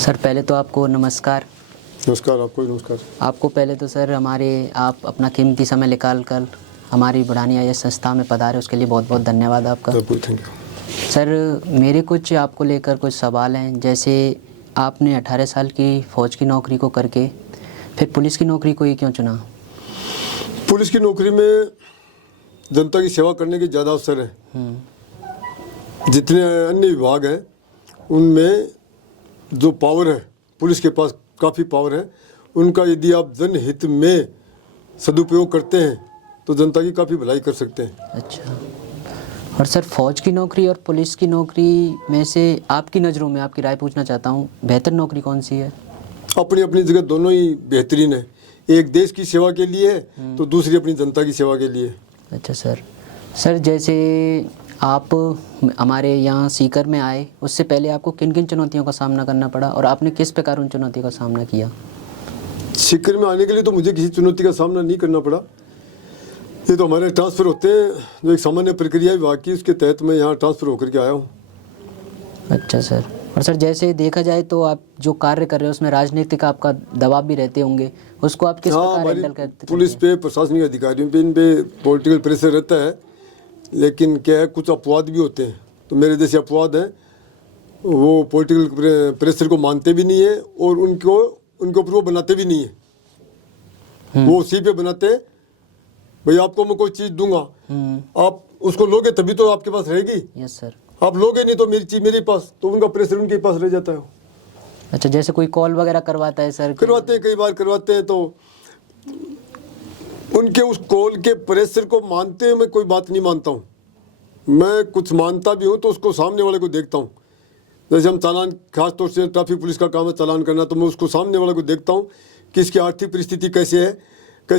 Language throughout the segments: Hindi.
सर पहले तो आपको नमस्कार। नमस्कार, आपको भी नमस्कार। आपको पहले तो सर आप अपना कीमती समय निकाल कर हमारी बुढ़ानी आईएएस संस्था में पधारे, उसके लिए बहुत बहुत धन्यवाद आपका। Thank you. सर मेरे कुछ आपको लेकर कुछ सवाल हैं। जैसे आपने 18 साल की फ़ौज की नौकरी को करके फिर पुलिस की नौकरी को ही क्यों चुना? पुलिस की नौकरी में जनता की सेवा करने के ज़्यादा अवसर हैं। जितने अन्य विभाग हैं उनमें जो पावर है, पुलिस के पास काफ़ी पावर है। उनका यदि आप जनहित में सदुपयोग करते हैं तो जनता की काफ़ी भलाई कर सकते हैं। अच्छा, और सर फ़ौज की नौकरी और पुलिस की नौकरी में से आपकी नज़रों में आपकी राय पूछना चाहता हूँ, बेहतर नौकरी कौन सी है? अपनी अपनी जगह दोनों ही बेहतरीन है। एक देश की सेवा के लिए है तो दूसरी अपनी जनता की सेवा के लिए। अच्छा सर जैसे आप हमारे यहाँ सीकर में आए, उससे पहले आपको किन किन चुनौतियों का सामना करना पड़ा और आपने किस प्रकार उन चुनौतियों का सामना किया? सीकर में आने के लिए तो मुझे किसी चुनौती का सामना नहीं करना पड़ा। ये तो हमारे ट्रांसफ़र होते हैं, जो एक सामान्य प्रक्रिया विभाग की, उसके तहत मैं यहाँ ट्रांसफ़र होकर के आया हूँ। अच्छा सर, और सर जैसे देखा जाए तो आप जो कार्य कर रहे हो उसमें राजनीतिक आपका दबाव भी रहते होंगे, उसको आप किस प्रकार हैंडल करते हैं? पुलिस पे, प्रशासनिक अधिकारियों पे, इन पे पॉलिटिकल प्रेशर रहता है, लेकिन क्या है, कुछ अपवाद भी होते हैं। तो मेरे जैसे अपवाद हैं वो पॉलिटिकल प्रेशर को मानते भी नहीं है और उनके ऊपर वो बनाते भी नहीं है। वो उसी पे बनाते हैं, भाई आपको मैं कोई चीज़ दूंगा, आप उसको लोगे तभी तो आपके पास रहेगी। Yes sir. आप लोगे नहीं तो मेरी चीज़ मेरे पास, तो उनका प्रेशर उनके पास रह जाता है। अच्छा, जैसे कोई कॉल वगैरह करवाता है सर? करवाते हैं, कई बार करवाते हैं, तो उनके उस कॉल के प्रेशर को मानते हैं। मैं कोई बात नहीं मानता हूँ। मैं कुछ मानता भी हूँ तो उसको सामने वाले को देखता हूँ। जैसे हम चालान, खास तौर से ट्रैफिक पुलिस का काम है चालान करना, तो मैं उसको सामने वाले को देखता हूँ कि इसकी आर्थिक परिस्थिति कैसी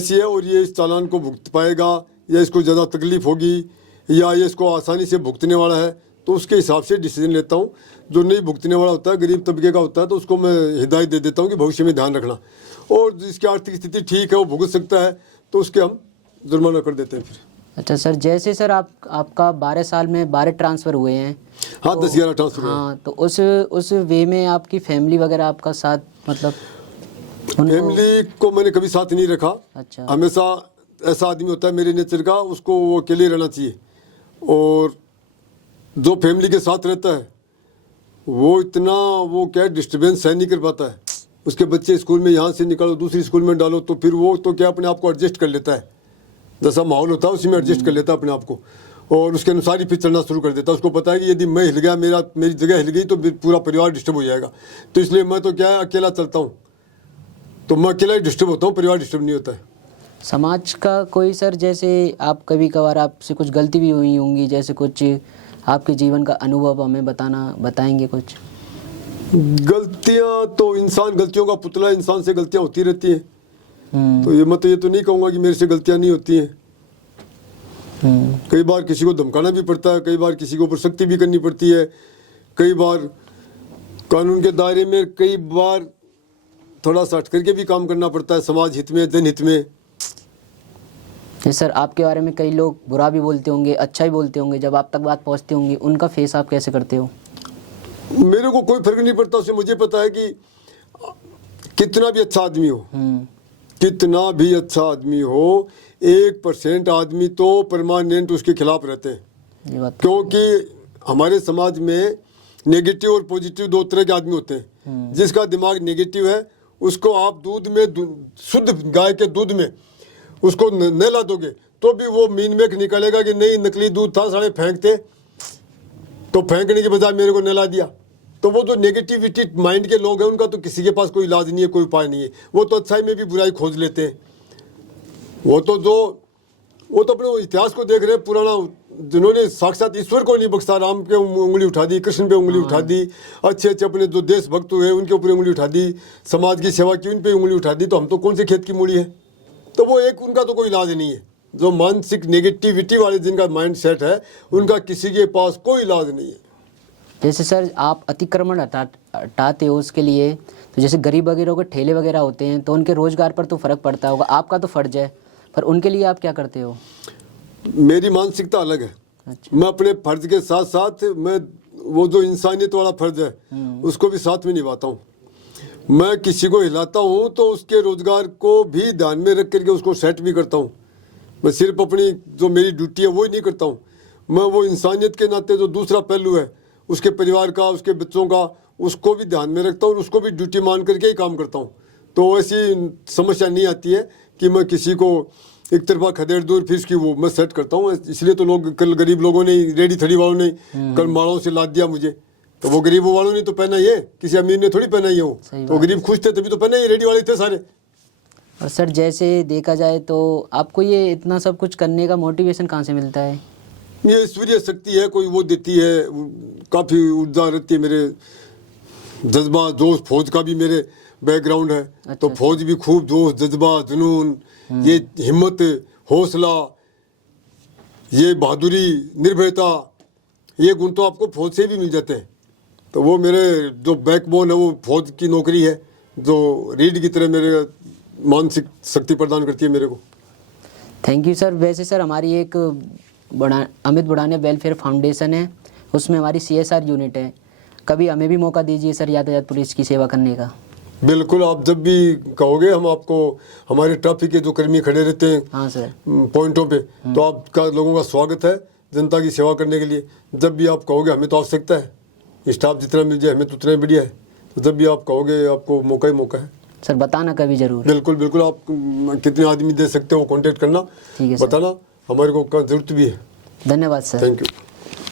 है और ये इस चालान को भुगत पाएगा या इसको ज़्यादा तकलीफ होगी या ये इसको आसानी से भुगतने वाला है, तो उसके हिसाब से डिसीजन लेता हूँ। जो नहीं भुगतने वाला होता है, गरीब तबके का होता है, तो उसको मैं हिदायत दे देता हूँ कि भविष्य में ध्यान रखना, और जिसकी आर्थिक स्थिति ठीक है, वो भुगत सकता है, तो उसके हम जुर्माना कर देते हैं फिर। अच्छा सर, जैसे सर आपका 12 साल में 12 ट्रांसफ़र हुए हैं। हाँ, 10-11 ट्रांसफर हुए। हाँ, तो उस वे में आपकी फैमिली वगैरह आपका साथ, मतलब फैमिली को मैंने कभी साथ नहीं रखा। अच्छा। हमेशा ऐसा आदमी होता है मेरे नेचर का, उसको वो अकेले रहना चाहिए, और जो फैमिली के साथ रहता है वो इतना वो क्या डिस्टर्बेंस सहन नहीं कर पाता है। उसके बच्चे स्कूल में यहाँ से निकालो, दूसरी स्कूल में डालो, तो फिर वो तो क्या अपने आप को एडजस्ट कर लेता है, जैसा माहौल होता है उसी में एडजस्ट कर लेता है अपने आप को, और उसके अनुसार ही फिर चलना शुरू कर देता है। उसको पता है कि यदि मैं हिल गया, मेरी जगह हिल गई, तो पूरा परिवार डिस्टर्ब हो जाएगा। तो इसलिए मैं तो क्या है, अकेला चलता हूँ, तो मैं अकेला ही डिस्टर्ब होता हूँ, परिवार डिस्टर्ब नहीं होता है। समाज का कोई सर, जैसे आप कभी कभार आपसे कुछ गलती भी हुई होंगी, जैसे कुछ आपके जीवन का अनुभव हमें बताएंगे कुछ? गलतियां तो, इंसान गलतियों का पुतला, इंसान से गलतियां होती रहती हैं। तो मैं तो ये तो नहीं कहूँगा कि मेरे से गलतियां नहीं होती हैं। कई बार किसी को धमकाना भी पड़ता है, कई बार किसी को ऊपर सख्ती भी करनी पड़ती है, कई बार कानून के दायरे में, कई बार थोड़ा सा हट करके भी काम करना पड़ता है, समाज हित में, जनहित में। जी सर, आपके बारे में कई लोग बुरा भी बोलते होंगे, अच्छा भी बोलते होंगे, जब आप तक बात पहुंचती होंगी, उनका फेस आप कैसे करते हो? मेरे को कोई फर्क नहीं पड़ता उससे। मुझे पता है कि कितना भी अच्छा आदमी हो, कितना भी अच्छा आदमी हो, 1% आदमी तो परमानेंट उसके खिलाफ रहते हैं। ये बात क्योंकि हमारे समाज में नेगेटिव और पॉजिटिव दो तरह के आदमी होते हैं। जिसका दिमाग नेगेटिव है उसको आप दूध में, शुद्ध गाय के दूध में उसको नहला दोगे तो भी वो मीन मेक निकलेगा कि नहीं, नकली दूध था, सारे फेंकते, तो फेंकने के बजाय मेरे को नहला दिया। तो वो जो नेगेटिविटी माइंड के लोग हैं, उनका तो किसी के पास कोई इलाज नहीं है, कोई उपाय नहीं है। वो तो अच्छाई में भी बुराई खोज लेते हैं। वो तो अपने इतिहास को देख रहे हैं, पुराना, जिन्होंने साक्षात ईश्वर को नहीं बख्शा, राम पे उंगली उठा दी, कृष्ण पे उंगली उठा दी, अच्छे अपने जो देशभक्त हुए उनके ऊपर उंगली उठा दी, समाज की सेवा की उन पे उंगली उठा दी, तो हम तो कौन से खेत की मूली है? तो वो एक, उनका तो कोई इलाज नहीं है। जो मानसिक नेगेटिविटी वाले जिनका माइंड सेट है, उनका किसी के पास कोई इलाज नहीं है। जैसे सर आप अतिक्रमण हटाते हो, उसके लिए तो जैसे गरीब वगैरह के ठेले वगैरह होते हैं, तो उनके रोजगार पर तो फर्क पड़ता होगा, आपका तो फर्ज है, पर उनके लिए आप क्या करते हो? मेरी मानसिकता अलग है। अच्छा। मैं अपने फर्ज के साथ साथ मैं वो जो इंसानियत वाला फर्ज है उसको भी साथ में निभाता हूँ। मैं किसी को हिलाता हूँ तो उसके रोजगार को भी ध्यान में रख करके उसको सेट भी करता हूँ। मैं सिर्फ अपनी जो मेरी ड्यूटी है वो ही नहीं करता हूँ, मैं वो इंसानियत के नाते जो दूसरा पहलू है उसके परिवार का, उसके बच्चों का, उसको भी ध्यान में रखता हूँ और उसको भी ड्यूटी मान करके ही काम करता हूँ। तो ऐसी समस्या नहीं आती है कि मैं किसी को एक तरफा खदेड़ दूँ फिर इसकी वो मैं सेट करता हूँ। इसलिए तो लोग कल गरीब लोगों ने, रेडी थड़ी वालों ने कल माड़ों से लाद दिया मुझे, तो वो गरीबों वालों ने तो पहना ही है, किसी अमीर ने थोड़ी पहना ही है। वो तो गरीब खुश थे तभी तो पहना ही, रेडी वाले थे सारे। और सर जैसे देखा जाए तो आपको ये इतना सब कुछ करने का मोटिवेशन कहाँ से मिलता है? ये ईश्वरीय शक्ति है, कोई वो देती है, काफ़ी ऊर्जा रहती है, मेरे जज्बा जोश, फौज का भी मेरे बैकग्राउंड है। अच्छा, तो फौज भी खूब जोश, जज्बा, जुनून, ये हिम्मत, हौसला, ये बहादुरी, निर्भयता, ये गुण तो आपको फौज से भी मिल जाते हैं। तो वो मेरे जो बैकबोन है वो फौज की नौकरी है, जो रीढ़ की तरह मेरे मानसिक शक्ति प्रदान करती है मेरे को। Thank you sir. वैसे सर हमारी एक अमित बुढ़ाने वेलफेयर फाउंडेशन है, उसमें हमारी CSR यूनिट है, कभी हमें भी मौका दीजिए सर यातायात पुलिस की सेवा करने का। बिल्कुल, आप जब भी कहोगे हम आपको, हमारे ट्रैफिक के जो कर्मी खड़े रहते हैं हाँ सर, पॉइंटों पे, तो आपका लोगों का स्वागत है जनता की सेवा करने के लिए। जब भी आप कहोगे, हमें तो आवश्यकता है, स्टाफ जितना मिल जाए हमें तो उतना ही बढ़िया है। तो जब भी आप कहोगे आपको मौका ही मौका है सर, बताना कभी ज़रूर। बिल्कुल बिल्कुल, आप कितने आदमी दे सकते हो कांटेक्ट करना, ठीक है सर। बताना, हमारे को जरूरत भी है। धन्यवाद सर। Thank you.